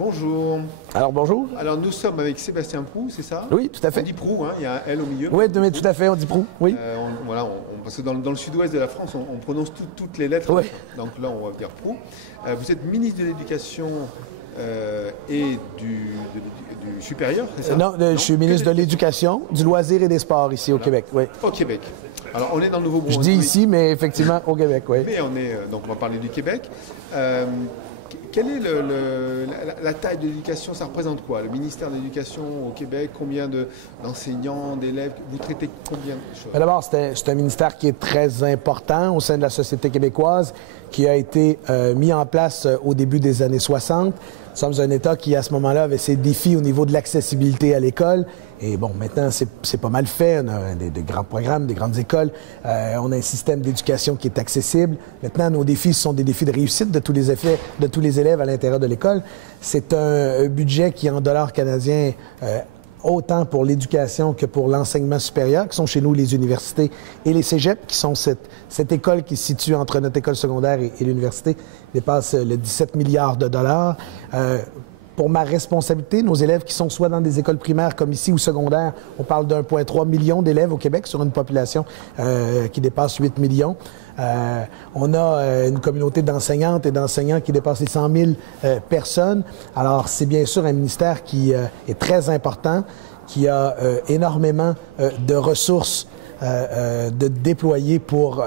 Bonjour. Alors bonjour. Alors nous sommes avec Sébastien Proux, c'est ça? Oui, tout à fait. On dit Proux, hein, il y a un L au milieu. Oui, mais tout à fait, on dit Proux, oui. Parce que dans le sud-ouest de la France, on prononce toutes les lettres. Oui. Donc là, on va dire Proux. Vous êtes ministre de l'Éducation et du supérieur, c'est ça? Non, je suis ministre de l'Éducation, du loisir et des sports ici au Québec, oui. Au Québec. Alors on est dans le Nouveau-Brunswick. Je dis ici, mais effectivement au Québec, oui. Mais donc on va parler du Québec. Quelle est la taille de l'éducation? Ça représente quoi? Le ministère de l'Éducation au Québec, combien d'enseignants, d'élèves? Vous traitez combien de choses? D'abord, c'est un ministère qui est très important au sein de la société québécoise, qui a été mis en place au début des années 60. Nous sommes un État qui, à ce moment-là, avait ses défis au niveau de l'accessibilité à l'école. Et bon, maintenant, c'est pas mal fait. On a des grands programmes, des grandes écoles. On a un système d'éducation qui est accessible. Maintenant, nos défis sont des défis de réussite de tous les élèves à l'intérieur de l'école. C'est un budget qui, en dollars canadiens, autant pour l'éducation que pour l'enseignement supérieur, qui sont chez nous les universités et les cégeps, qui sont cette école qui se situe entre notre école secondaire et l'université, dépasse le 17 milliards de dollars. Pour ma responsabilité, nos élèves qui sont soit dans des écoles primaires comme ici ou secondaires, on parle d'1,3 million d'élèves au Québec sur une population qui dépasse 8 millions. On a une communauté d'enseignantes et d'enseignants qui dépasse les 100 000 personnes. Alors, c'est bien sûr un ministère qui est très important, qui a énormément de ressources de déployer pour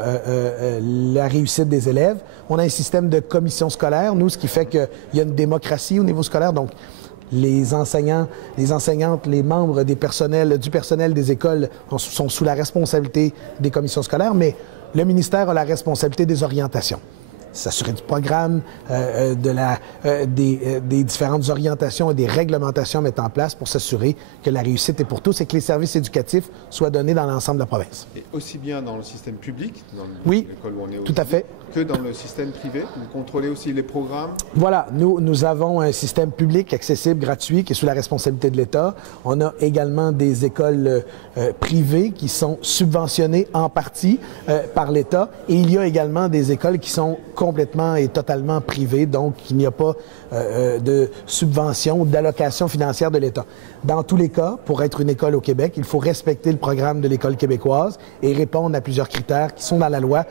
la réussite des élèves. On a un système de commission scolaire, nous, ce qui fait qu'il y a une démocratie au niveau scolaire. Donc, les enseignants, les enseignantes, les membres du personnel des écoles sont sous la responsabilité des commissions scolaires, mais le ministère a la responsabilité des orientations. S'assurer du programme, des différentes orientations et des réglementations à mettre en place pour s'assurer que la réussite est pour tous et que les services éducatifs soient donnés dans l'ensemble de la province. Et aussi bien dans le système public, dans l'école où on est tout à fait, que dans le système privé. Vous contrôlez aussi les programmes? Voilà, nous avons un système public accessible, gratuit, qui est sous la responsabilité de l'État. On a également des écoles privées qui sont subventionnées en partie par l'État. Et il y a également des écoles qui sont complètement et totalement privées, donc il n'y a pas de subvention ou d'allocation financière de l'État. Dans tous les cas, pour être une école au Québec, il faut respecter le programme de l'École québécoise et répondre à plusieurs critères qui sont dans la loi,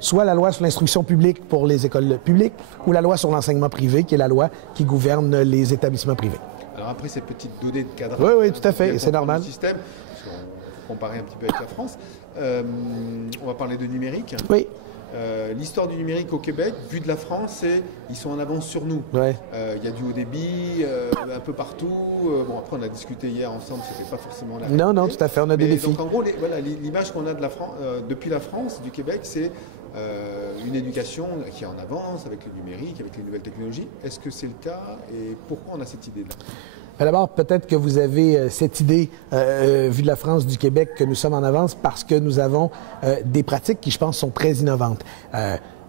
soit la loi sur l'instruction publique pour les écoles publiques ou la loi sur l'enseignement privé, qui est la loi qui gouverne les établissements privés. Alors après ces petites données de cadrage... Oui, tout à fait, c'est normal. Système, comparé un petit peu avec la France, on va parler de numérique. Oui. L'histoire du numérique au Québec, vu de la France, c'est ils sont en avance sur nous. Ouais. Y a du haut débit un peu partout. Bon, après, on a discuté hier ensemble, c'était pas forcément la réalité. Non, tout à fait, on a des défis. Donc, en gros, l'image qu'on a de la France, depuis la France, du Québec, c'est une éducation qui est en avance avec le numérique, avec les nouvelles technologies. Est-ce que c'est le cas et pourquoi on a cette idée-là? D'abord, peut-être que vous avez cette idée, vue de la France, du Québec, que nous sommes en avance parce que nous avons des pratiques qui, je pense, sont très innovantes.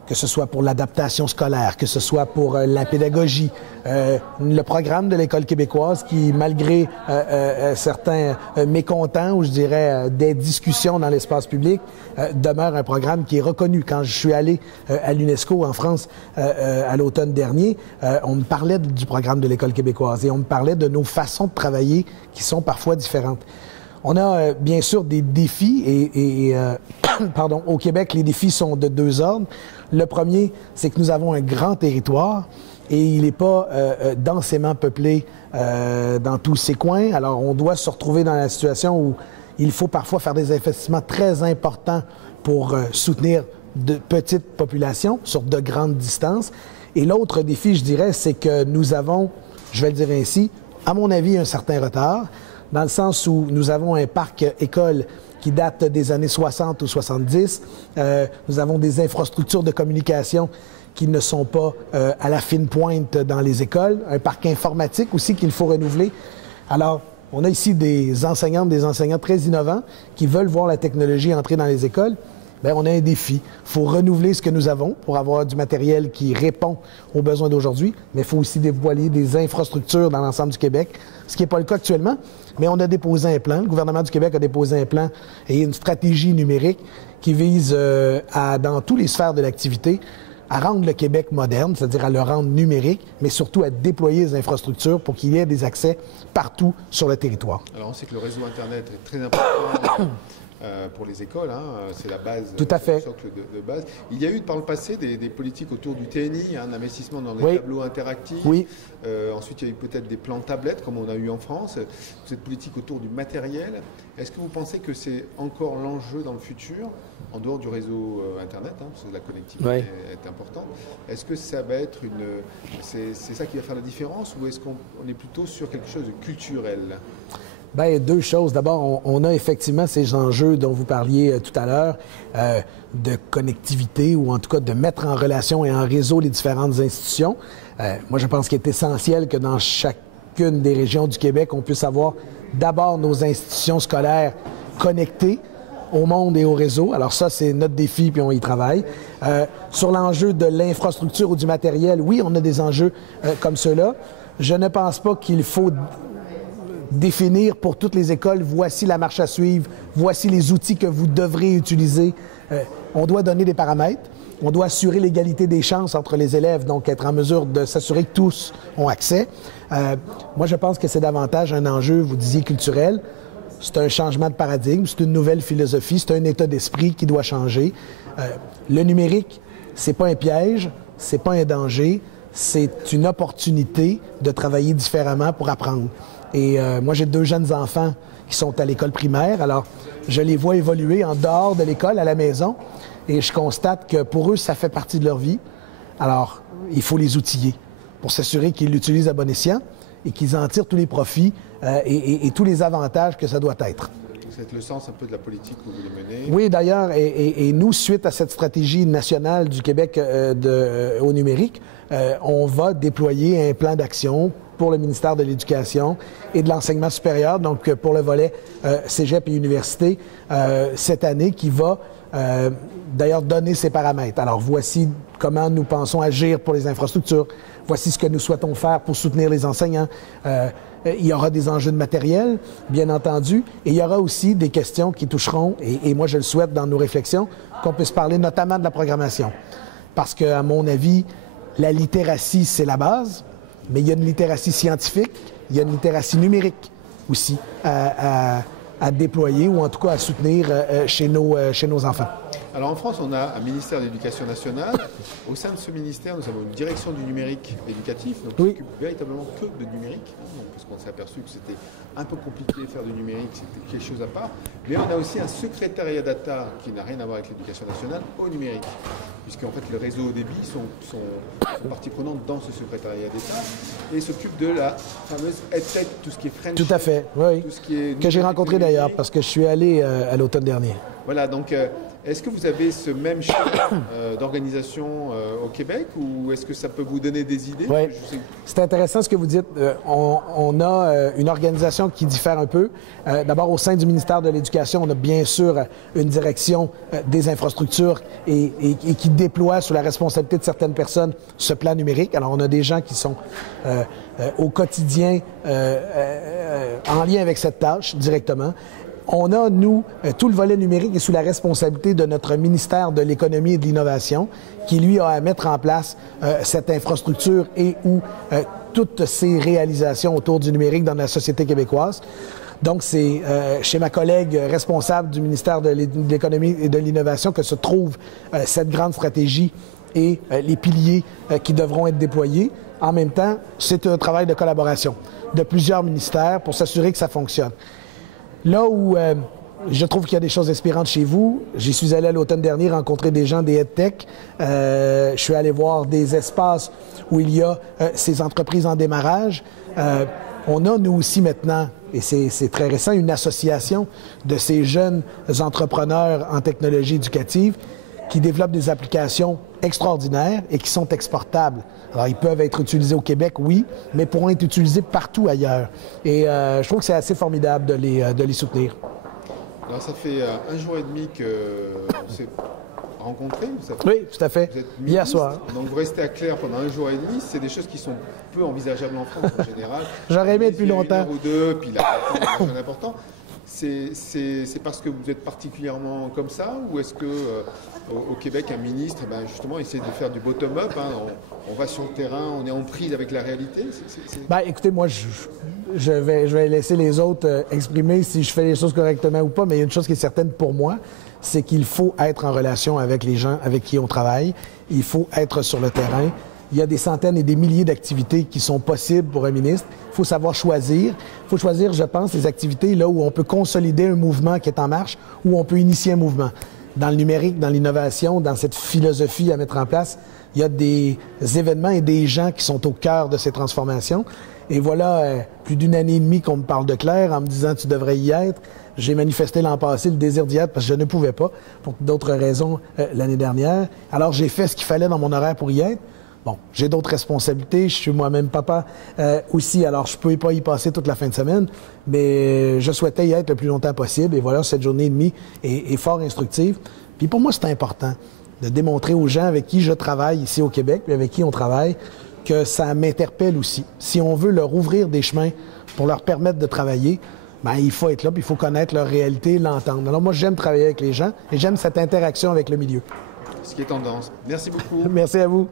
Que ce soit pour l'adaptation scolaire, que ce soit pour la pédagogie. Le programme de l'École québécoise qui, malgré certains mécontents ou je dirais des discussions dans l'espace public, demeure un programme qui est reconnu. Quand je suis allé à l'UNESCO en France à l'automne dernier, on me parlait du programme de l'École québécoise et on me parlait de nos façons de travailler qui sont parfois différentes. On a bien sûr des défis pardon, au Québec, les défis sont de deux ordres. Le premier, c'est que nous avons un grand territoire et il n'est pas densément peuplé dans tous ses coins. Alors, on doit se retrouver dans la situation où il faut parfois faire des investissements très importants pour soutenir de petites populations sur de grandes distances. Et l'autre défi, je dirais, c'est que nous avons, je vais le dire ainsi, à mon avis, un certain retard, dans le sens où nous avons un parc école qui date des années 60 ou 70. Nous avons des infrastructures de communication qui ne sont pas à la fine pointe dans les écoles. Un parc informatique aussi qu'il faut renouveler. Alors, on a ici des enseignantes, des enseignants très innovants qui veulent voir la technologie entrer dans les écoles. Bien, on a un défi. Il faut renouveler ce que nous avons pour avoir du matériel qui répond aux besoins d'aujourd'hui, mais il faut aussi dévoiler des infrastructures dans l'ensemble du Québec, ce qui n'est pas le cas actuellement. Mais on a déposé un plan, le gouvernement du Québec a déposé un plan et une stratégie numérique qui vise, dans toutes les sphères de l'activité, à rendre le Québec moderne, c'est-à-dire à le rendre numérique, mais surtout à déployer les infrastructures pour qu'il y ait des accès partout sur le territoire. Alors on sait que le réseau Internet est très important pour les écoles, hein, c'est la base, tout à fait. le socle de base. Il y a eu par le passé des politiques autour du TNI, un investissement dans les tableaux interactifs. Oui. Ensuite, il y a eu peut-être des plans tablettes, comme on a eu en France. Cette politique autour du matériel, est-ce que vous pensez que c'est encore l'enjeu dans le futur, en dehors du réseau Internet, hein, parce que la connectivité est importante. Est-ce que ça va être c'est ça qui va faire la différence, ou est-ce qu'on est plutôt sur quelque chose de culturel? Bien, deux choses. D'abord, on a effectivement ces enjeux dont vous parliez tout à l'heure, de connectivité, ou en tout cas de mettre en relation et en réseau les différentes institutions. Moi, je pense qu'il est essentiel que dans chacune des régions du Québec, on puisse avoir d'abord nos institutions scolaires connectées au monde et au réseau. Alors ça, c'est notre défi, puis on y travaille. Sur l'enjeu de l'infrastructure ou du matériel, oui, on a des enjeux comme ceux-là. Je ne pense pas qu'il faut définir pour toutes les écoles, voici la marche à suivre, voici les outils que vous devrez utiliser. On doit donner des paramètres, on doit assurer l'égalité des chances entre les élèves, donc être en mesure de s'assurer que tous ont accès. Moi, je pense que c'est davantage un enjeu, vous disiez, culturel. C'est un changement de paradigme, c'est une nouvelle philosophie, c'est un état d'esprit qui doit changer. Le numérique, c'est pas un piège, c'est pas un danger, c'est une opportunité de travailler différemment pour apprendre. Et moi, j'ai 2 jeunes enfants qui sont à l'école primaire. Alors, je les vois évoluer en dehors de l'école, à la maison, et je constate que pour eux, ça fait partie de leur vie. Alors, il faut les outiller pour s'assurer qu'ils l'utilisent à bon escient et qu'ils en tirent tous les profits et tous les avantages que ça doit être. C'est le sens un peu de la politique que vous voulez mener. Oui, d'ailleurs, et nous, suite à cette stratégie nationale du Québec au numérique, on va déployer un plan d'action pour le ministère de l'Éducation et de l'Enseignement supérieur, donc pour le volet cégep et université, cette année, qui va d'ailleurs donner ses paramètres. Alors, voici comment nous pensons agir pour les infrastructures. Voici ce que nous souhaitons faire pour soutenir les enseignants. Il y aura des enjeux de matériel, bien entendu, et il y aura aussi des questions qui toucheront, et moi je le souhaite dans nos réflexions, qu'on puisse parler notamment de la programmation. Parce qu'à mon avis, la littératie, c'est la base, mais il y a une littératie scientifique, il y a une littératie numérique aussi à déployer, ou en tout cas à soutenir chez nos enfants. Alors en France, on a un ministère de l'Éducation nationale. Au sein de ce ministère, nous avons une direction du numérique éducatif, donc qui s'occupe véritablement que de numérique, donc, parce qu'on s'est aperçu que c'était un peu compliqué de faire du numérique, c'était quelque chose à part. Mais on a aussi un secrétariat d'État qui n'a rien à voir avec l'Éducation nationale au numérique, puisqu'en fait le réseau au débit sont partie prenante dans ce secrétariat d'État et s'occupe de la fameuse EdTech, tout ce qui est French. Tout à fait, oui. Tout ce qui est que j'ai rencontré d'ailleurs, parce que je suis allé à l'automne dernier. Voilà, donc est-ce que vous avez ce même schéma d'organisation au Québec, ou est-ce que ça peut vous donner des idées? Oui, c'est intéressant ce que vous dites. On a une organisation qui diffère un peu. D'abord, au sein du ministère de l'Éducation, on a bien sûr une direction des infrastructures et qui déploie sous la responsabilité de certaines personnes ce plan numérique. Alors, on a des gens qui sont au quotidien en lien avec cette tâche directement. On a, nous, tout le volet numérique est sous la responsabilité de notre ministère de l'Économie et de l'Innovation, qui, lui, a à mettre en place cette infrastructure et ou toutes ces réalisations autour du numérique dans la société québécoise. Donc, c'est chez ma collègue responsable du ministère de l'Économie et de l'Innovation que se trouve cette grande stratégie et les piliers qui devront être déployés. En même temps, c'est un travail de collaboration de plusieurs ministères pour s'assurer que ça fonctionne. Là où je trouve qu'il y a des choses inspirantes chez vous, j'y suis allé à l'automne dernier rencontrer des gens des EdTech. Je suis allé voir des espaces où il y a ces entreprises en démarrage. On a, nous aussi maintenant, et c'est très récent, une association de ces jeunes entrepreneurs en technologie éducative qui développent des applications extraordinaires et qui sont exportables. Alors, ils peuvent être utilisés au Québec, oui, mais pourront être utilisés partout ailleurs. Et je trouve que c'est assez formidable de les soutenir. Alors, ça fait 1 jour et demi qu'on s'est rencontrés. Oui, tout à fait. Hier soir. Donc, vous restez à Claire pendant 1 jour et demi. C'est des choses qui sont peu envisageables en France, en général. J'aurais aimé depuis longtemps. 1 heure ou 2, puis là, c'est important. c'est parce que vous êtes particulièrement comme ça, ou est-ce que au Québec, un ministre, justement, essaie de faire du bottom-up, hein, on va sur le terrain, on est en prise avec la réalité? Écoutez, moi, je vais laisser les autres exprimer si je fais les choses correctement ou pas, mais il y a une chose qui est certaine pour moi, c'est qu'il faut être en relation avec les gens avec qui on travaille. Il faut être sur le terrain. Il y a des centaines et des milliers d'activités qui sont possibles pour un ministre. Il faut savoir choisir. Il faut choisir, je pense, les activités là où on peut consolider un mouvement qui est en marche, où on peut initier un mouvement. Dans le numérique, dans l'innovation, dans cette philosophie à mettre en place, il y a des événements et des gens qui sont au cœur de ces transformations. Et voilà, plus d'une année et demie qu'on me parle de Claire en me disant « tu devrais y être ». J'ai manifesté l'an passé le désir d'y être parce que je ne pouvais pas, pour d'autres raisons, l'année dernière. Alors, j'ai fait ce qu'il fallait dans mon horaire pour y être. Bon, j'ai d'autres responsabilités. Je suis moi-même papa aussi, alors je ne peux pas y passer toute la fin de semaine, mais je souhaitais y être le plus longtemps possible. Et voilà, cette journée et demie est fort instructive. Puis pour moi, c'est important de démontrer aux gens avec qui je travaille ici au Québec, puis avec qui on travaille, que ça m'interpelle aussi. Si on veut leur ouvrir des chemins pour leur permettre de travailler, il faut être là, puis il faut connaître leur réalité, l'entendre. Alors moi, j'aime travailler avec les gens et j'aime cette interaction avec le milieu. Ce qui est tendance. Merci beaucoup. Merci à vous.